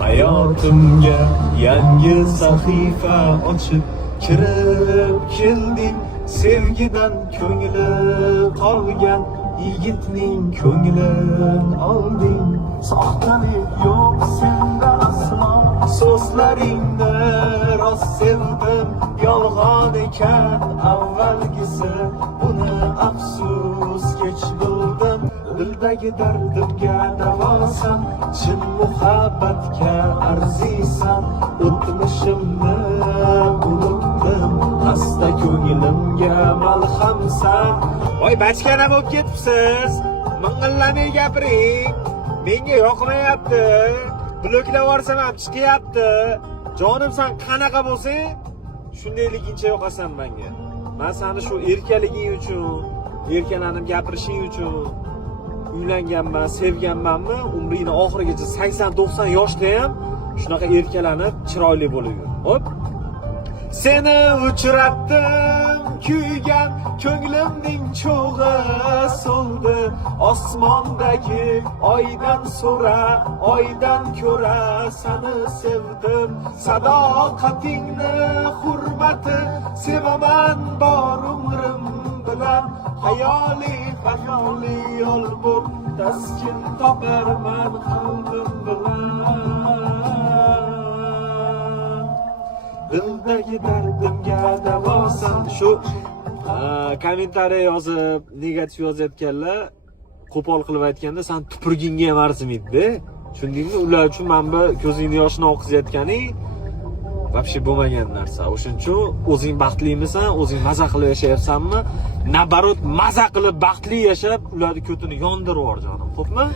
Hayotimga yangi sahifa ochib kirib kelding, sevgidan ko'ngli qolgan yigitning ko'nglin olding. Soxtalik yo'q senda aslo, so'zlaringni rost sevdim, yolg'on ekan avvalgisi, buni afsus kech bildim. Dildagi dardimga davosan, chin muhabbatga arziysan. O'tmishimni unutdim, asta ko'nglimga malhamsan. Voy bachkana bo'lib ketibsiz, ming'illamay gapiring. Menga yoqmayapti, bloklab yuborsam ham chiqyapti. Jonim, sen qanaqa bo'lsang, shundayligincha yoqasan menga. Men seni shu erkaliging uchun, erkalanib gapirishing uchun uylanganman, sevganmanmi? Umringni oxirigacha 80-90 yoshda ham shunaqa erkalanib, chiroyli bo'lib yur. Hop. Seni uchratdim, kuygan ko'nglimning cho'g'i so'ldi. Osmondagi oydan so'ra, oydan ko'ra seni sevdim. Sadoqatingni hurmati sevaman bor umrim bilan. Hayoli yo'l bo'l, taskin toparman qalbim bilan. Dildagi dardimga davosan. Shu kommentariy yozib, negativ yozayotganlar qo'pol qilib aytganda, sen tupurgingga ham arzimaydi-da. Tushundingmi? Ular uchun men bu ko'zingni yoshini oqizayotganing вообще bo'lmagan narsa. O'shuning uchun o'zing baxtlimisan, o'zing maza qilib yashayapsanmi? Nabarot maza qilib baxtli yashab, ularning ko'tini yondirib yubor jonim, xo'pmi?